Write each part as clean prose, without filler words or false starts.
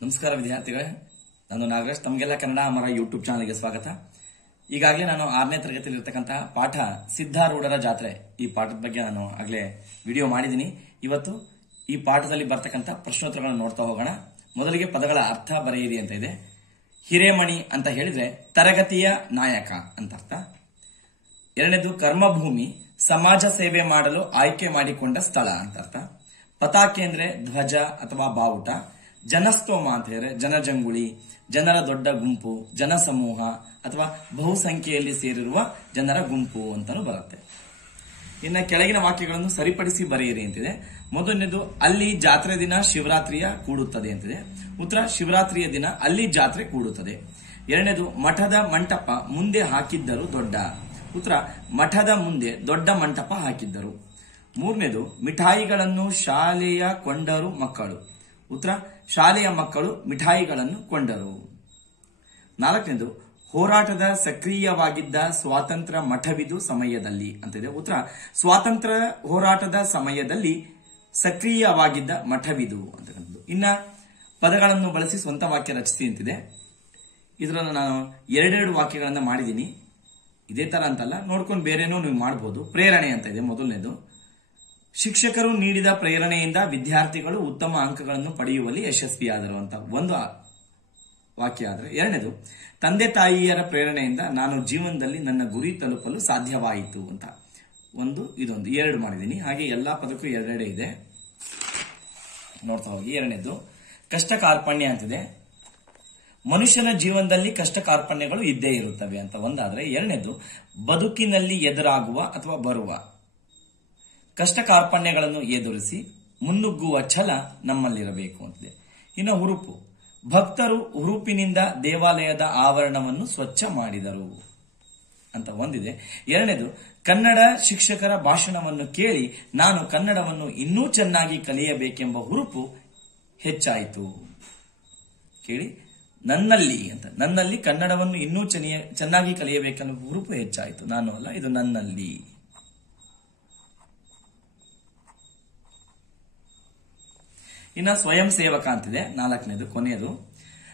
ನಮಸ್ಕಾರ ವಿದ್ಯಾರ್ಥಿಗಳೇ, ನಾನು ನಾಗರಾಜ್. ತಮಗೆಲ್ಲ ಕನ್ನಡ ಅಮರ ಯೂಟ್ಯೂಬ್ ಚಾನಲ್ಗೆ ಸ್ವಾಗತ. ಈಗಾಗಲೇ ನಾನು 6ನೇ ತರಗತಿಯಲ್ಲಿ ಇರತಕ್ಕಂತಹ ಪಾಠ ಸಿದ್ಧಾರೂಢರ ಜಾತ್ರೆ, ಈ ಪಾಠದ ಬಗ್ಗೆ ನಾನು ಆಗಲೇ ವಿಡಿಯೋ ಮಾಡಿದ್ದೀನಿ. ಇವತ್ತು ಈ ಪಾಠದಲ್ಲಿ ಬರ್ತಕ್ಕಂಥ ಪ್ರಶ್ನೋತ್ತರಗಳನ್ನು ನೋಡ್ತಾ ಹೋಗೋಣ. ಮೊದಲಿಗೆ ಪದಗಳ ಅರ್ಥ ಬರೆಯಿರಿ ಅಂತ ಇದೆ. ಹಿರೇಮಣಿ ಅಂತ ಹೇಳಿದ್ರೆ ತರಗತಿಯ ನಾಯಕ ಅಂತ ಅರ್ಥ. ಎರಡನೇದು ಕರ್ಮಭೂಮಿ, ಸಮಾಜ ಸೇವೆ ಮಾಡಲು ಆಯ್ಕೆ ಮಾಡಿಕೊಂಡ ಸ್ಥಳ ಅಂತ ಅರ್ಥ. ಪತಾಕೆ ಅಂದ್ರೆ ಧ್ವಜ ಅಥವಾ ಬಾವುಟ. ಜನಸ್ತೋಮ ಅಂತ ಹೇಳಿದ್ರೆ ಜನಜಂಗುಳಿ, ಜನರ ದೊಡ್ಡ ಗುಂಪು, ಜನಸಮೂಹ ಅಥವಾ ಬಹುಸಂಖ್ಯೆಯಲ್ಲಿ ಸೇರಿರುವ ಜನರ ಗುಂಪು ಅಂತಾನೂ ಬರುತ್ತೆ. ಇನ್ನು ಕೆಳಗಿನ ವಾಕ್ಯಗಳನ್ನು ಸರಿಪಡಿಸಿ ಬರೆಯಿರಿ ಅಂತಿದೆ. ಮೊದಲನೇದು ಅಲ್ಲಿ ಜಾತ್ರೆ ದಿನ ಶಿವರಾತ್ರಿಯ ಕೂಡುತ್ತದೆ ಅಂತಿದೆ. ಉತ್ತರ ಶಿವರಾತ್ರಿಯ ದಿನ ಅಲ್ಲಿ ಜಾತ್ರೆ ಕೂಡುತ್ತದೆ. ಎರಡನೇದು ಮಠದ ಮಂಟಪ ಮುಂದೆ ಹಾಕಿದ್ದರು ದೊಡ್ಡ. ಉತ್ತರ ಮಠದ ಮುಂದೆ ದೊಡ್ಡ ಮಂಟಪ ಹಾಕಿದ್ದರು. ಮೂರನೇದು ಮಿಠಾಯಿಗಳನ್ನು ಶಾಲೆಯ ಕೊಂಡರು ಮಕ್ಕಳು. ಉತ್ತರ ಶಾಲೆಯ ಮಕ್ಕಳು ಮಿಠಾಯಿಗಳನ್ನು ಕೊಂಡರು. ನಾಲ್ಕನೇದು ಹೋರಾಟದ ಸಕ್ರಿಯವಾಗಿದ್ದ ಸ್ವಾತಂತ್ರ್ಯ ಮಠವಿದು ಸಮಯದಲ್ಲಿ ಅಂತಿದೆ. ಉತ್ತರ ಸ್ವಾತಂತ್ರ್ಯ ಹೋರಾಟದ ಸಮಯದಲ್ಲಿ ಸಕ್ರಿಯವಾಗಿದ್ದ ಮಠವಿದು ಅಂತಕ್ಕಂಥದ್ದು. ಇನ್ನ ಪದಗಳನ್ನು ಬಳಸಿ ಸ್ವಂತ ವಾಕ್ಯ ರಚಿಸಿ ಅಂತಿದೆ. ಇದರಲ್ಲಿ ನಾನು ಎರಡೆರಡು ವಾಕ್ಯಗಳನ್ನ ಮಾಡಿದ್ದೀನಿ. ಇದೇ ತರ ಅಂತಲ್ಲ, ನೋಡ್ಕೊಂಡು ಬೇರೆನೂ ನೀವು ಮಾಡಬಹುದು. ಪ್ರೇರಣೆ ಅಂತ ಇದೆ ಮೊದಲನೇದು. ಶಿಕ್ಷಕರು ನೀಡಿದ ಪ್ರೇರಣೆಯಿಂದ ವಿದ್ಯಾರ್ಥಿಗಳು ಉತ್ತಮ ಅಂಕಗಳನ್ನು ಪಡೆಯುವಲ್ಲಿ ಯಶಸ್ವಿಯಾದರು ಅಂತ ಒಂದು ವಾಕ್ಯ ಆದರೆ, ಎರಡನೇದು ತಂದೆ ತಾಯಿಯರ ಪ್ರೇರಣೆಯಿಂದ ನಾನು ಜೀವನದಲ್ಲಿ ನನ್ನ ಗುರಿ ತಲುಪಲು ಸಾಧ್ಯವಾಯಿತು ಅಂತ ಇದೊಂದು ಎರಡು ಮಾಡಿದ್ದೀನಿ. ಹಾಗೆ ಎಲ್ಲಾ ಪದಕ್ಕೂ ಎರಡೆರಡೆ ಇದೆ, ನೋಡ್ತಾ ಹೋಗಿ. ಎರಡನೇದು ಕಷ್ಟ ಕಾರ್ಪಣ್ಯ ಅಂತಿದೆ. ಮನುಷ್ಯನ ಜೀವನದಲ್ಲಿ ಕಷ್ಟ ಕಾರ್ಪಣ್ಯಗಳು ಇದ್ದೇ ಇರುತ್ತವೆ ಅಂತ ಒಂದಾದ್ರೆ, ಎರಡನೇದು ಬದುಕಿನಲ್ಲಿ ಎದುರಾಗುವ ಅಥವಾ ಬರುವ ಕಷ್ಟ ಕಾರ್ಪಣ್ಯಗಳನ್ನು ಎದುರಿಸಿ ಮುನ್ನುಗ್ಗುವ ಛಲ ನಮ್ಮಲ್ಲಿರಬೇಕು ಅಂತಿದೆ. ಇನ್ನು ಹುರುಪು, ಭಕ್ತರು ಹುರುಪಿನಿಂದ ದೇವಾಲಯದ ಆವರಣವನ್ನು ಸ್ವಚ್ಛ ಮಾಡಿದರು ಅಂತ ಒಂದಿದೆ. ಎರಡನೇದು ಕನ್ನಡ ಶಿಕ್ಷಕರ ಭಾಷಣವನ್ನು ಕೇಳಿ ನಾನು ಕನ್ನಡವನ್ನು ಇನ್ನೂ ಚೆನ್ನಾಗಿ ಕಲಿಯಬೇಕೆಂಬ ಹುರುಪು ಹೆಚ್ಚಾಯಿತು. ಕೇಳಿ, ನನ್ನಲ್ಲಿ ಕನ್ನಡವನ್ನು ಇನ್ನೂ ಚೆನ್ನಾಗಿ ಕಲಿಯಬೇಕೆಂಬ ಹುರುಪು ಹೆಚ್ಚಾಯಿತು. ನಾನು ಅಲ್ಲ, ಇದು ನನ್ನಲ್ಲಿ. ಇನ್ನು ಸ್ವಯಂ ಸೇವಕ ಅಂತಿದೆ. ನಾಲ್ಕನೇದು ಕೊನೆಯದು,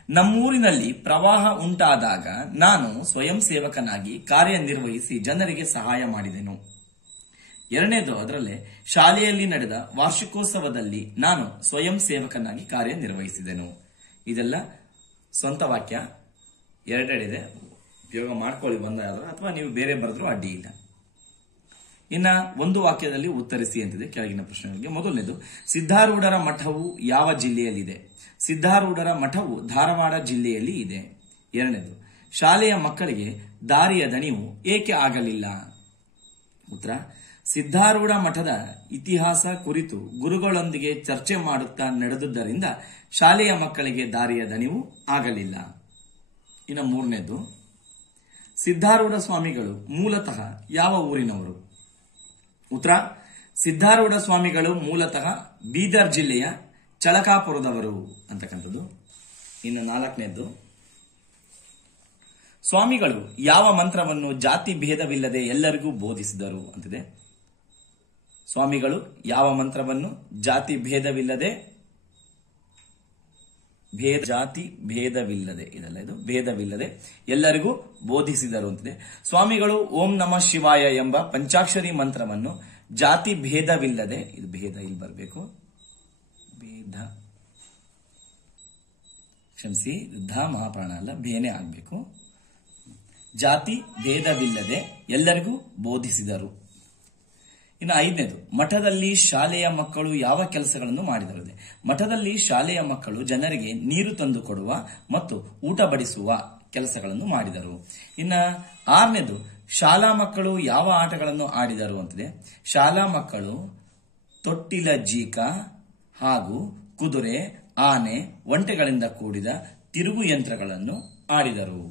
ನಮ್ಮೂರಿನಲ್ಲಿ ಪ್ರವಾಹ ಉಂಟಾದಾಗ ನಾನು ಸ್ವಯಂ ಸೇವಕನಾಗಿ ಕಾರ್ಯನಿರ್ವಹಿಸಿ ಜನರಿಗೆ ಸಹಾಯ ಮಾಡಿದೆನು. ಎರಡನೇದು ಅದರಲ್ಲೇ ಶಾಲೆಯಲ್ಲಿ ನಡೆದ ವಾರ್ಷಿಕೋತ್ಸವದಲ್ಲಿ ನಾನು ಸ್ವಯಂ ಸೇವಕನಾಗಿ ಕಾರ್ಯನಿರ್ವಹಿಸಿದೆನು. ಇದೆಲ್ಲ ಸ್ವಂತ ವಾಕ್ಯ, ಎರಡೆರಡಿದೆ, ಉಪಯೋಗ ಮಾಡ್ಕೊಳ್ಳಿ ಬಂದಾದ್ರೂ, ಅಥವಾ ನೀವು ಬೇರೆ ಬರೆದ್ರೂ ಅಡ್ಡಿ ಇಲ್ಲ. ಇನ್ನ ಒಂದು ವಾಕ್ಯದಲ್ಲಿ ಉತ್ತರಿಸಿ ಅಂತಿದೆ ಕೆಳಗಿನ ಪ್ರಶ್ನೆಗಳಿಗೆ. ಮೊದಲನೇದು ಸಿದ್ಧಾರೂಢರ ಮಠವು ಯಾವ ಜಿಲ್ಲೆಯಲ್ಲಿದೆ? ಸಿದ್ಧಾರೂಢರ ಮಠವು ಧಾರವಾಡ ಜಿಲ್ಲೆಯಲ್ಲಿ ಇದೆ. ಎರಡನೇದು ಶಾಲೆಯ ಮಕ್ಕಳಿಗೆ ದಾರಿಯ ದಣಿವು ಏಕೆ ಆಗಲಿಲ್ಲ? ಉತ್ತರ ಸಿದ್ಧಾರೂಢ ಮಠದ ಇತಿಹಾಸ ಕುರಿತು ಗುರುಗಳೊಂದಿಗೆ ಚರ್ಚೆ ಮಾಡುತ್ತಾ ನಡೆದುದರಿಂದ ಶಾಲೆಯ ಮಕ್ಕಳಿಗೆ ದಾರಿಯ ದಣಿವು ಆಗಲಿಲ್ಲ. ಇನ್ನು ಮೂರನೇದು ಸಿದ್ಧಾರೂಢ ಸ್ವಾಮಿಗಳು ಮೂಲತಃ ಯಾವ ಊರಿನವರು? ಉತ್ತರ ಸಿದ್ಧಾರೂಢ ಸ್ವಾಮಿಗಳು ಮೂಲತಃ ಬೀದರ್ ಜಿಲ್ಲೆಯ ಚಳಕಾಪುರದವರು ಅಂತಕ್ಕಂಥದ್ದು. ಇನ್ನು ನಾಲ್ಕನೇದ್ದು ಸ್ವಾಮಿಗಳು ಯಾವ ಮಂತ್ರವನ್ನು ಜಾತಿ ಭೇದವಿಲ್ಲದೆ ಎಲ್ಲರಿಗೂ ಬೋಧಿಸಿದರು ಅಂತಿದೆ. ಸ್ವಾಮಿಗಳು ಯಾವ ಮಂತ್ರವನ್ನು ಜಾತಿ ಭೇದವಿಲ್ಲದೆ ಭೇದವಿಲ್ಲದೆ ಎಲ್ಲರಿಗೂ ಬೋಧಿಸಿದರು ಅಂತಿದೆ. ಸ್ವಾಮಿಗಳು ಓಂ ನಮಃ ಶಿವಾಯ ಎಂಬ ಪಂಚಾಕ್ಷರಿ ಮಂತ್ರವನ್ನು ಜಾತಿ ಭೇದವಿಲ್ಲದೆ, ಇದು ಭೇದ ಇಲ್ಲಿ ಬರಬೇಕು, ಕ್ಷಮಿಸಿ, ಧ ಮಹಾಪ್ರಾಣ ಅಲ್ಲ, ಬೇನೆ ಆಗ್ಬೇಕು. ಜಾತಿ ಭೇದವಿಲ್ಲದೆ ಎಲ್ಲರಿಗೂ ಬೋಧಿಸಿದರು. ಇನ್ನು ಐದನೇದು ಮಠದಲ್ಲಿ ಶಾಲೆಯ ಮಕ್ಕಳು ಯಾವ ಕೆಲಸಗಳನ್ನು ಮಾಡಿದರು? ಮಠದಲ್ಲಿ ಶಾಲೆಯ ಮಕ್ಕಳು ಜನರಿಗೆ ನೀರು ತಂದು ಕೊಡುವ ಮತ್ತು ಊಟ ಬಡಿಸುವ ಕೆಲಸಗಳನ್ನು ಮಾಡಿದರು. ಇನ್ನು ಆರನೇದು ಶಾಲಾ ಮಕ್ಕಳು ಯಾವ ಆಟಗಳನ್ನು ಆಡಿದರು ಅಂತಿದೆ. ಶಾಲಾ ಮಕ್ಕಳು ತೊಟ್ಟಿಲ ಜೀಕ ಹಾಗೂ ಕುದುರೆ, ಆನೆ, ಒಂಟೆಗಳಿಂದ ಕೂಡಿದ ತಿರುಗು ಯಂತ್ರಗಳನ್ನು ಆಡಿದರು.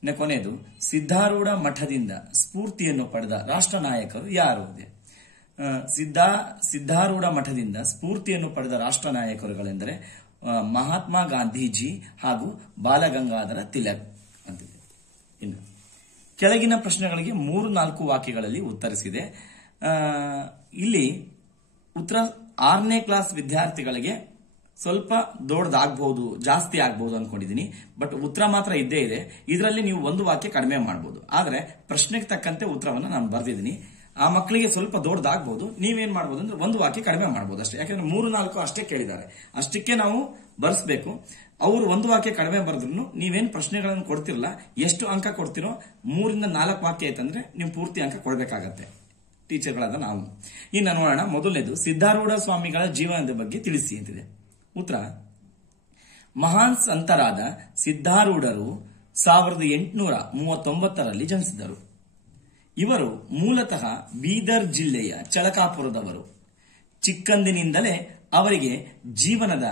ಇನ್ನು ಕೊನೆಯದು ಸಿದ್ಧಾರೂಢ ಮಠದಿಂದ ಸ್ಫೂರ್ತಿಯನ್ನು ಪಡೆದ ರಾಷ್ಟ್ರ ನಾಯಕರು ಯಾರು? ಸಿದ್ಧಾರೂಢ ಮಠದಿಂದ ಸ್ಫೂರ್ತಿಯನ್ನು ಪಡೆದ ರಾಷ್ಟ್ರ ನಾಯಕರುಗಳೆಂದರೆ ಮಹಾತ್ಮ ಗಾಂಧೀಜಿ ಹಾಗೂ ಬಾಲಗಂಗಾಧರ ತಿಲಕ್ ಅಂತಿದೆ. ಇನ್ನು ಕೆಳಗಿನ ಪ್ರಶ್ನೆಗಳಿಗೆ 3-4 ವಾಕ್ಯಗಳಲ್ಲಿ ಉತ್ತರಿಸಿದೆ. ಇಲ್ಲಿ ಉತ್ತರ 6ನೇ ಕ್ಲಾಸ್ ವಿದ್ಯಾರ್ಥಿಗಳಿಗೆ ಸ್ವಲ್ಪ ದೊಡ್ಡದಾಗಬಹುದು, ಜಾಸ್ತಿ ಆಗ್ಬಹುದು ಅನ್ಕೊಂಡಿದೀನಿ. ಬಟ್ ಉತ್ತರ ಮಾತ್ರ ಇದ್ದೇ ಇದೆ. ಇದರಲ್ಲಿ ನೀವು ಒಂದು ವಾಕ್ಯ ಕಡಿಮೆ ಮಾಡಬಹುದು. ಆದ್ರೆ ಪ್ರಶ್ನೆಗೆ ತಕ್ಕಂತೆ ಉತ್ತರವನ್ನು ನಾನು ಬರ್ದಿದ್ದೀನಿ. ಆ ಮಕ್ಕಳಿಗೆ ಸ್ವಲ್ಪ ದೊಡ್ಡದಾಗಬಹುದು. ನೀವೇನ್ ಮಾಡಬಹುದು ಅಂದ್ರೆ ಒಂದು ವಾಕ್ಯ ಕಡಿಮೆ ಮಾಡಬಹುದು ಅಷ್ಟೇ. ಯಾಕಂದ್ರೆ 3-4 ಅಷ್ಟೇ ಕೇಳಿದ್ದಾರೆ, ಅಷ್ಟಕ್ಕೆ ನಾವು ಬರ್ಸ್ಬೇಕು. ಅವರು ಒಂದು ವಾಕ್ಯ ಕಡಿಮೆ ಬರೆದ್ರು ನೀವೇನ್ ಪ್ರಶ್ನೆಗಳನ್ನು ಕೊಡ್ತಿರಲ್ಲ, ಎಷ್ಟು ಅಂಕ ಕೊಡ್ತಿರೋ 3-4 ವಾಕ್ಯ ಐತಂದ್ರೆ ನೀವು ಪೂರ್ತಿ ಅಂಕ ಕೊಡಬೇಕಾಗತ್ತೆ ಟೀಚರ್ಗಳಾದ ನಾವು. ಇನ್ನು ನೋಡೋಣ. ಮೊದಲನೇದು, ಸಿದ್ಧಾರೂಢ ಸ್ವಾಮಿಗಳ ಜೀವನದ ಬಗ್ಗೆ ತಿಳಿಸಿ ಅಂತಿದೆ. ಉತ್ತರ: ಮಹಾನ್ ಸಂತರಾದ ಸಿದ್ಧಾರೂಢರು 1839ರಲ್ಲಿ ಜನಿಸಿದರು. ಇವರು ಮೂಲತಃ ಬೀದರ್ ಜಿಲ್ಲೆಯ ಚಳಕಾಪುರದವರು. ಚಿಕ್ಕಂದಿನಿಂದಲೇ ಅವರಿಗೆ ಜೀವನದ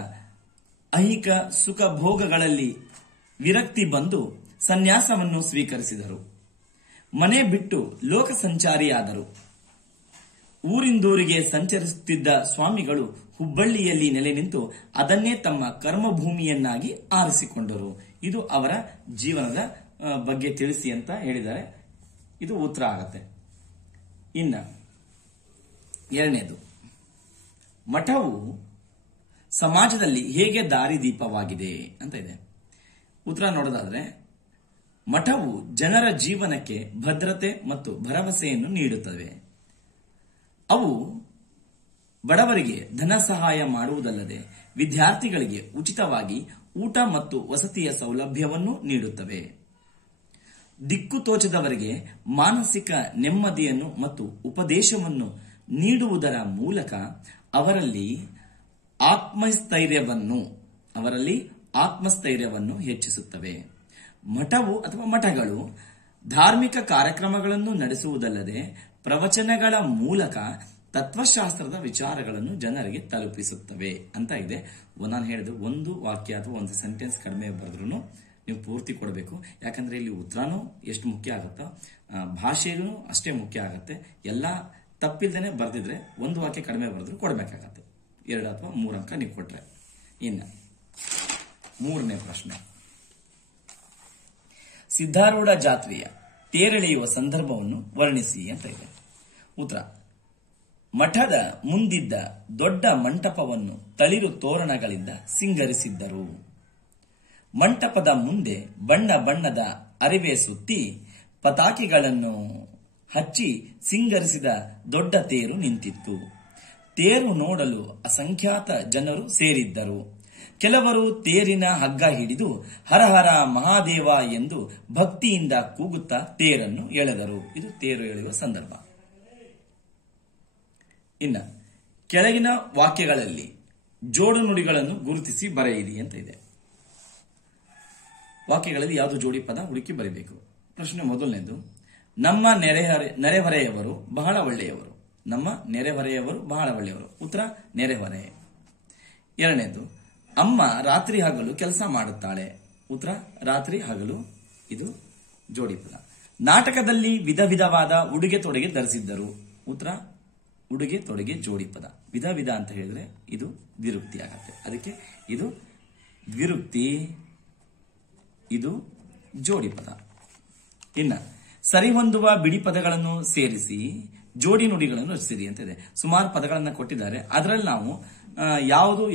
ಐಹಿಕ ಸುಖ ಭೋಗಗಳಲ್ಲಿ ವಿರಕ್ತಿ ಬಂದು ಸನ್ಯಾಸವನ್ನು ಸ್ವೀಕರಿಸಿದರು. ಮನೆ ಬಿಟ್ಟು ಲೋಕ ಸಂಚಾರಿಯಾದರು. ಊರಿಂದೂರಿಗೆ ಸಂಚರಿಸುತ್ತಿದ್ದ ಸ್ವಾಮಿಗಳು ಹುಬ್ಬಳ್ಳಿಯಲ್ಲಿ ನೆಲೆ ನಿಂತು ಅದನ್ನೇ ತಮ್ಮ ಕರ್ಮಭೂಮಿಯನ್ನಾಗಿ ಆರಿಸಿಕೊಂಡರು. ಇದು ಅವರ ಜೀವನದ ಬಗ್ಗೆ ತಿಳಿಸಿ ಅಂತ ಹೇಳಿದ್ದಾರೆ. ಇದು ಉತ್ತರ ಆಗತ್ತೆ. ಇನ್ನ ಎರಡನೇದು, ಮಠವು ಸಮಾಜದಲ್ಲಿ ಹೇಗೆ ದಾರಿದೀಪವಾಗಿದೆ ಅಂತ ಇದೆ. ಉತ್ತರ ನೋಡೋದಾದ್ರೆ, ಮಠವು ಜನರ ಜೀವನಕ್ಕೆ ಭದ್ರತೆ ಮತ್ತು ಭರವಸೆಯನ್ನು ನೀಡುತ್ತವೆ. ಅವು ಬಡವರಿಗೆ ಧನ ಸಹಾಯ ಮಾಡುವುದಲ್ಲದೆ ವಿದ್ಯಾರ್ಥಿಗಳಿಗೆ ಉಚಿತವಾಗಿ ಊಟ ಮತ್ತು ವಸತಿಯ ಸೌಲಭ್ಯವನ್ನು ನೀಡುತ್ತವೆ. ದಿಕ್ಕು ತೋಚದವರಿಗೆ ಮಾನಸಿಕ ನೆಮ್ಮದಿಯನ್ನು ಮತ್ತು ಉಪದೇಶವನ್ನು ನೀಡುವುದರ ಮೂಲಕ ಅವರಲ್ಲಿ ಆತ್ಮಸ್ಥೈರ್ಯವನ್ನು ಹೆಚ್ಚಿಸುತ್ತವೆ. ಮಠವು ಅಥವಾ ಮಠಗಳು ಧಾರ್ಮಿಕ ಕಾರ್ಯಕ್ರಮಗಳನ್ನು ನಡೆಸುವುದಲ್ಲದೆ ಪ್ರವಚನಗಳ ಮೂಲಕ ತತ್ವಶಾಸ್ತ್ರದ ವಿಚಾರಗಳನ್ನು ಜನರಿಗೆ ತಲುಪಿಸುತ್ತವೆ ಅಂತ ಇದೆ. ನಾನು ಹೇಳಿದ ಒಂದು ವಾಕ್ಯ ಅಥವಾ ಒಂದು ಸೆಂಟೆನ್ಸ್ ಕಡಿಮೆ ಬರೆದ್ರು ನೀವು ಪೂರ್ತಿ ಕೊಡಬೇಕು. ಯಾಕಂದ್ರೆ ಇಲ್ಲಿ ಉತ್ತರನೂ ಎಷ್ಟು ಮುಖ್ಯ ಆಗುತ್ತೋ ಭಾಷೆಗೂ ಅಷ್ಟೇ ಮುಖ್ಯ ಆಗುತ್ತೆ. ಎಲ್ಲ ತಪ್ಪಿಲ್ದೇನೆ ಬರ್ದಿದ್ರೆ ಒಂದು ವಾಕ್ಯ ಕಡಿಮೆ ಬರೆದ್ರು ಕೊಡಬೇಕಾಗತ್ತೆ. 2 ಅಥವಾ 3 ಅಂಕ ನೀವು ಕೊಟ್ರೆ. ಇನ್ನು 3ನೇ ಪ್ರಶ್ನೆ, ಸಿದ್ಧಾರೂಢ ಜಾತ್ರೆಯ ತೇರೆಳೆಯುವ ಸಂದರ್ಭವನ್ನು ವರ್ಣಿಸಿ ಅಂತ ಇದೆ. ಉತ್ತರ: ಮಠದ ಮುಂದಿದ್ದ ದೊಡ್ಡ ಮಂಟಪವನ್ನು ತಳಿರು ತೋರಣಗಳಿಂದ ಸಿಂಗರಿಸಿದ್ದರು. ಮಂಟಪದ ಮುಂದೆ ಬಣ್ಣ ಬಣ್ಣದ ಅರಿವೆ ಸುತ್ತಿ ಪತಾಕೆಗಳನ್ನು ಹಚ್ಚಿ ಸಿಂಗರಿಸಿದ ದೊಡ್ಡ ತೇರು ನಿಂತಿತ್ತು. ತೇರು ನೋಡಲು ಅಸಂಖ್ಯಾತ ಜನರು ಸೇರಿದ್ದರು. ಕೆಲವರು ತೇರಿನ ಹಗ್ಗ ಹಿಡಿದು ಹರಹರ ಮಹಾದೇವ ಎಂದು ಭಕ್ತಿಯಿಂದ ಕೂಗುತ್ತಾ ತೇರನ್ನು ಎಳೆದರು. ಇದು ತೇರು ಎಳೆಯುವ ಸಂದರ್ಭ. ಇನ್ನು ಕೆಳಗಿನ ವಾಕ್ಯಗಳಲ್ಲಿ ಜೋಡು ನುಡಿಗಳನ್ನು ಗುರುತಿಸಿ ಬರೆಯಿರಿ ಅಂತ ಇದೆ. ವಾಕ್ಯಗಳಲ್ಲಿ ಯಾವುದು ಜೋಡಿ ಪದ ಹುಡುಕಿ ಬರೀಬೇಕು. ಪ್ರಶ್ನೆ ಮೊದಲನೇದು, ನಮ್ಮ ನೆರೆಹೊರೆಯವರು ಬಹಳ ಒಳ್ಳೆಯವರು. ನಮ್ಮ ನೆರೆಹೊರೆಯವರು ಬಹಳ ಒಳ್ಳೆಯವರು. ಉತ್ತರ: ನೆರೆಹೊರೆ. ಎರಡನೇದು, ಅಮ್ಮ ರಾತ್ರಿ ಹಗಲು ಕೆಲಸ ಮಾಡುತ್ತಾಳೆ. ಉತ್ತರ: ರಾತ್ರಿ ಹಗಲು. ಇದು ಜೋಡಿ ಪದ. ನಾಟಕದಲ್ಲಿ ವಿಧ ವಿಧವಾದ ಉಡುಗೆ ತೊಡುಗೆ ಧರಿಸಿದ್ದರು. ಉತ್ತರ: ಉಡುಗೆ ತೊಡುಗೆ ಜೋಡಿ ಪದ. ವಿಧ ವಿಧ ಅಂತ ಹೇಳಿದ್ರೆ ಇದು ವಿರುಕ್ತಿ ಆಗತ್ತೆ. ಅದಕ್ಕೆ ಇದು ವಿರುಕ್ತಿ, ಇದು ಜೋಡಿ ಪದ. ಇನ್ನ ಸರಿಹೊಂದುವ ಬಿಡಿ ಪದಗಳನ್ನು ಸೇರಿಸಿ ಜೋಡಿ ನುಡಿಗಳನ್ನು ರಚಿಸಿರಿ ಅಂತ ಇದೆ. ಸುಮಾರು ಪದಗಳನ್ನು ಕೊಟ್ಟಿದ್ದಾರೆ. ಅದರಲ್ಲಿ ನಾವು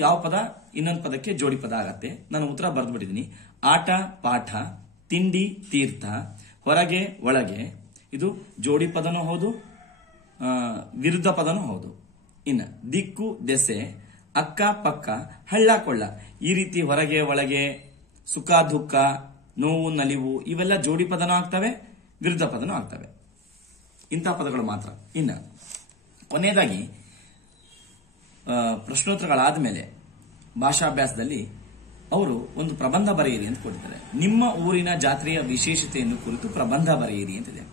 ಯಾವ ಪದ ಇನ್ನೊಂದು ಪದಕ್ಕೆ ಜೋಡಿ ಪದ ಆಗತ್ತೆ. ನಾನು ಉತ್ತರ ಬರೆದ್ಬಿಟ್ಟಿದ್ದೀನಿ. ಆಟ ಪಾಠ, ತಿಂಡಿ ತೀರ್ಥ, ಹೊರಗೆ ಒಳಗೆ. ಇದು ಜೋಡಿ ಪದನೂ ಹೌದು, ವಿರುದ್ಧ ಪದನೂ ಹೌದು. ಇನ್ನು ದಿಕ್ಕು ದೆಸೆ, ಅಕ್ಕ ಪಕ್ಕ, ಹಳ್ಳ ಕೊಳ್ಳ. ಈ ರೀತಿ ಹೊರಗೆ ಒಳಗೆ, ಸುಖ ದುಃಖ, ನೋವು ನಲಿವು ಇವೆಲ್ಲ ಜೋಡಿ ಪದನೂ ಆಗ್ತವೆ, ವಿರುದ್ಧ ಪದನೂ ಆಗ್ತವೆ. ಇಂಥ ಪದಗಳು ಮಾತ್ರ. ಇನ್ನು ಕೊನೆಯದಾಗಿ ಪ್ರಶ್ನೋತ್ತರಗಳಾದ ಮೇಲೆ ಭಾಷಾಭ್ಯಾಸದಲ್ಲಿ ಅವರು ಒಂದು ಪ್ರಬಂಧ ಬರೆಯಿರಿ ಅಂತ ಕೊಟ್ಟಿದ್ದಾರೆ. ನಿಮ್ಮ ಊರಿನ ಜಾತ್ರೆಯ ವಿಶೇಷತೆಯನ್ನು ಕುರಿತು ಪ್ರಬಂಧ ಬರೆಯಿರಿ ಅಂತಿದೆ.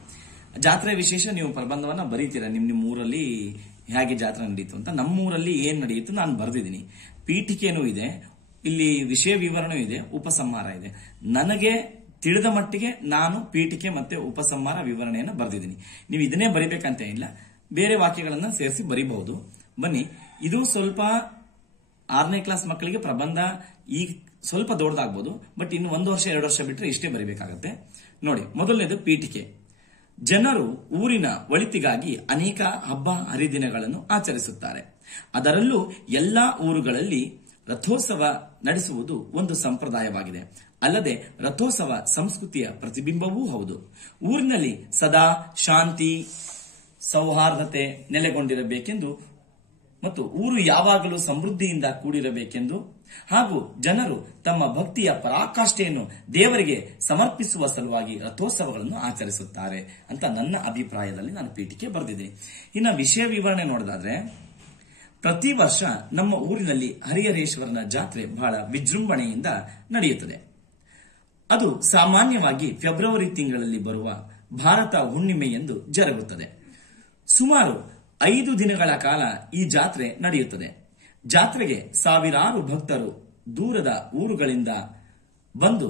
ಜಾತ್ರೆ ವಿಶೇಷ ನೀವು ಪ್ರಬಂಧವನ್ನ ಬರೀತೀರಾ. ನಿಮ್ಮ ಊರಲ್ಲಿ ಹೇಗೆ ಜಾತ್ರೆ ನಡೀತು ಅಂತ. ನಮ್ಮೂರಲ್ಲಿ ಏನ್ ನಡೆಯಿತು ನಾನು ಬರೆದಿದ್ದೀನಿ. ಪೀಠಿಕೆನೂ ಇದೆ, ಇಲ್ಲಿ ವಿಷಯ ವಿವರಣೆ ಇದೆ, ಉಪಸಂಹಾರ ಇದೆ. ನನಗೆ ತಿಳಿದ ಮಟ್ಟಿಗೆ ನಾನು ಪೀಠಿಕೆ ಮತ್ತೆ ಉಪಸಂಹಾರ ವಿವರಣೆಯನ್ನು ಬರೆದಿದ್ದೀನಿ. ನೀವು ಇದನ್ನೇ ಬರಿಬೇಕಂತ ಇಲ್ಲ, ಬೇರೆ ವಾಕ್ಯಗಳನ್ನ ಸೇರಿಸಿ ಬರೀಬಹುದು. ಬನ್ನಿ, ಇದು ಸ್ವಲ್ಪ 6ನೇ ಕ್ಲಾಸ್ ಮಕ್ಕಳಿಗೆ ಪ್ರಬಂಧ ಈಗ ಸ್ವಲ್ಪ ದೊಡ್ಡದಾಗಬಹುದು. ಬಟ್ ಇನ್ನು 1 ವರ್ಷ 2 ವರ್ಷ ಬಿಟ್ಟರೆ ಇಷ್ಟೇ ಬರಿಬೇಕಾಗತ್ತೆ. ನೋಡಿ, ಮೊದಲನೇದು ಪೀಠಿಕೆ. ಜನರು ಊರಿನ ಒಳಿತಿಗಾಗಿ ಅನೇಕ ಹಬ್ಬ ಹರಿದಿನಗಳನ್ನು ಆಚರಿಸುತ್ತಾರೆ. ಅದರಲ್ಲೂ ಎಲ್ಲಾ ಊರುಗಳಲ್ಲಿ ರಥೋತ್ಸವ ನಡೆಸುವುದು ಒಂದು ಸಂಪ್ರದಾಯವಾಗಿದೆ. ಅಲ್ಲದೆ ರಥೋತ್ಸವ ಸಂಸ್ಕೃತಿಯ ಪ್ರತಿಬಿಂಬವೂ ಹೌದು. ಊರಿನಲ್ಲಿ ಸದಾ ಶಾಂತಿ ಸೌಹಾರ್ದತೆ ನೆಲೆಗೊಂಡಿರಬೇಕೆಂದು ಮತ್ತು ಊರು ಯಾವಾಗಲೂ ಸಮೃದ್ಧಿಯಿಂದ ಕೂಡಿರಬೇಕೆಂದು ಹಾಗೂ ಜನರು ತಮ್ಮ ಭಕ್ತಿಯ ಪರಾಕಾಷ್ಠೆಯನ್ನು ದೇವರಿಗೆ ಸಮರ್ಪಿಸುವ ಸಲುವಾಗಿ ರಥೋತ್ಸವಗಳನ್ನು ಆಚರಿಸುತ್ತಾರೆ ಅಂತ ನನ್ನ ಅಭಿಪ್ರಾಯದಲ್ಲಿ ನಾನು ಪೀಠಿಕೆ ಬರೆದಿದ್ದೀನಿ. ಇನ್ನು ವಿಷಯ ವಿವರಣೆ ನೋಡೋದಾದ್ರೆ, ಪ್ರತಿ ವರ್ಷ ನಮ್ಮ ಊರಿನಲ್ಲಿ ಹರಿಹರೇಶ್ವರನ ಜಾತ್ರೆ ಬಹಳ ವಿಜೃಂಭಣೆಯಿಂದ ನಡೆಯುತ್ತದೆ. ಅದು ಸಾಮಾನ್ಯವಾಗಿ ಫೆಬ್ರವರಿ ತಿಂಗಳಲ್ಲಿ ಬರುವ ಭಾರತ ಹುಣ್ಣಿಮೆ ಎಂದು ಜರುಗುತ್ತದೆ. ಸುಮಾರು 5 ದಿನಗಳ ಕಾಲ ಈ ಜಾತ್ರೆ ನಡೆಯುತ್ತದೆ. ಜಾತ್ರೆಗೆ ಸಾವಿರಾರು ಭಕ್ತರು ದೂರದ ಊರುಗಳಿಂದ ಬಂದು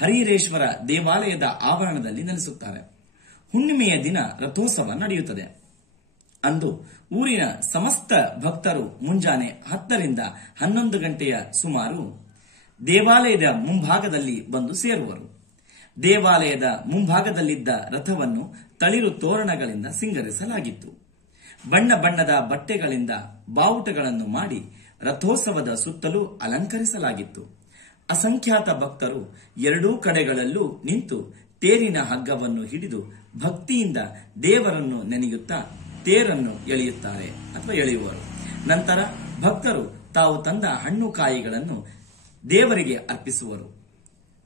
ಹರಿಹರೇಶ್ವರ ದೇವಾಲಯದ ಆವರಣದಲ್ಲಿ ನೆಲೆಸುತ್ತಾರೆ. ಹುಣ್ಣಿಮೆಯ ದಿನ ರಥೋತ್ಸವ ನಡೆಯುತ್ತದೆ. ಅಂದು ಊರಿನ ಸಮಸ್ತ ಭಕ್ತರು ಮುಂಜಾನೆ 10 ರಿಂದ 11 ಗಂಟೆಯ ಸುಮಾರು ದೇವಾಲಯದ ಮುಂಭಾಗದಲ್ಲಿ ಬಂದು ಸೇರುವರು. ದೇವಾಲಯದ ಮುಂಭಾಗದಲ್ಲಿದ್ದ ರಥವನ್ನು ತಳಿರು ತೋರಣಗಳಿಂದ ಸಿಂಗರಿಸಲಾಗಿತ್ತು. ಬಣ್ಣ ಬಣ್ಣದ ಬಟ್ಟೆಗಳಿಂದ ಬಾವುಟಗಳನ್ನು ಮಾಡಿ ರಥೋತ್ಸವದ ಸುತ್ತಲೂ ಅಲಂಕರಿಸಲಾಗಿತ್ತು. ಅಸಂಖ್ಯಾತ ಭಕ್ತರು ಎರಡೂ ಕಡೆಗಳಲ್ಲೂ ನಿಂತು ತೇರಿನ ಹಗ್ಗವನ್ನು ಹಿಡಿದು ಭಕ್ತಿಯಿಂದ ದೇವರನ್ನು ನೆನೆಯುತ್ತಾ ತೇರನ್ನು ಎಳೆಯುತ್ತಾರೆ ಅಥವಾ ಎಳೆಯುವರು. ನಂತರ ಭಕ್ತರು ತಾವು ತಂದ ಹಣ್ಣು ಕಾಯಿಗಳನ್ನು ದೇವರಿಗೆ ಅರ್ಪಿಸುವರು.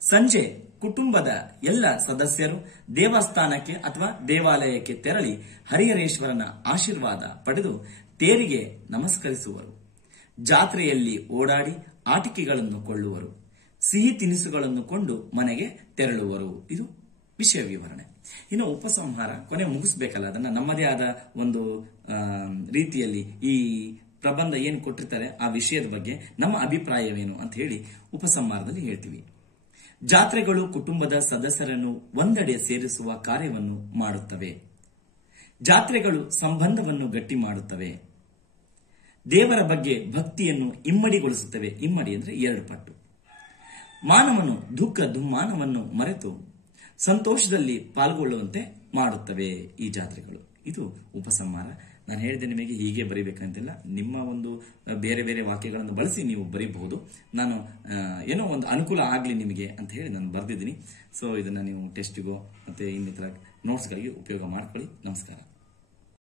ಸಂಜೆ ಕುಟುಂಬದ ಎಲ್ಲ ಸದಸ್ಯರು ದೇವಸ್ಥಾನಕ್ಕೆ ಅಥವಾ ದೇವಾಲಯಕ್ಕೆ ತೆರಳಿ ಹರಿಹರೇಶ್ವರನ ಆಶೀರ್ವಾದ ಪಡೆದು ತೇರಿಗೆ ನಮಸ್ಕರಿಸುವರು. ಜಾತ್ರೆಯಲ್ಲಿ ಓಡಾಡಿ ಆಟಿಕೆಗಳನ್ನು ಕೊಳ್ಳುವರು. ಸಿಹಿ ತಿನಿಸುಗಳನ್ನು ಕೊಂಡು ಮನೆಗೆ ತೆರಳುವರು. ಇದು ವಿಷಯ ವಿವರಣೆ. ಇನ್ನು ಉಪಸಂಹಾರ ಕೊನೆ ಮುಗಿಸ್ಬೇಕಲ್ಲ, ಅದನ್ನ ನಮ್ಮದೇ ಆದ ಒಂದು ರೀತಿಯಲ್ಲಿ ಈ ಪ್ರಬಂಧ ಏನು ಕೊಟ್ಟಿರ್ತಾರೆ ಆ ವಿಷಯದ ಬಗ್ಗೆ ನಮ್ಮ ಅಭಿಪ್ರಾಯವೇನು ಅಂತ ಹೇಳಿ ಉಪಸಂಹಾರದಲ್ಲಿ ಹೇಳ್ತೀವಿ. ಜಾತ್ರೆಗಳು ಕುಟುಂಬದ ಸದಸ್ಯರನ್ನು ಒಂದೆಡೆ ಸೇರಿಸುವ ಕಾರ್ಯವನ್ನು ಮಾಡುತ್ತವೆ. ಜಾತ್ರೆಗಳು ಸಂಬಂಧವನ್ನು ಗಟ್ಟಿ ಮಾಡುತ್ತವೆ. ದೇವರ ಬಗ್ಗೆ ಭಕ್ತಿಯನ್ನು ಇಮ್ಮಡಿಗೊಳಿಸುತ್ತವೆ. ಇಮ್ಮಡಿ ಅಂದ್ರೆ 2 ಪಟ್ಟು. ಮಾನವನು ದುಃಖ ದುಮ್ಮಾನವನ್ನು ಮರೆತು ಸಂತೋಷದಲ್ಲಿ ಪಾಲ್ಗೊಳ್ಳುವಂತೆ ಮಾಡುತ್ತವೆ ಈ ಜಾತ್ರೆಗಳು. ಇದು ಉಪಸಂಹಾರ. ನಾನು ಹೇಳಿದೆ ನಿಮಗೆ ಹೀಗೆ ಬರೀಬೇಕಂತಿಲ್ಲ, ನಿಮ್ಮ ಒಂದು ಬೇರೆ ಬೇರೆ ವಾಕ್ಯಗಳನ್ನು ಬಳಸಿ ನೀವು ಬರೀಬಹುದು. ನಾನು ಏನೋ ಒಂದು ಅನುಕೂಲ ಆಗಲಿ ನಿಮಗೆ ಅಂತ ಹೇಳಿ ನಾನು ಬರೆದಿದ್ದೀನಿ. ಸೊ ಇದನ್ನ ನೀವು ಟೆಸ್ಟಿಗೋ ಮತ್ತೆ ಇನ್ನಿತರ ನೋಟ್ಸ್ಗಳಿಗೆ ಉಪಯೋಗ ಮಾಡ್ಕೊಳ್ಳಿ. ನಮಸ್ಕಾರ.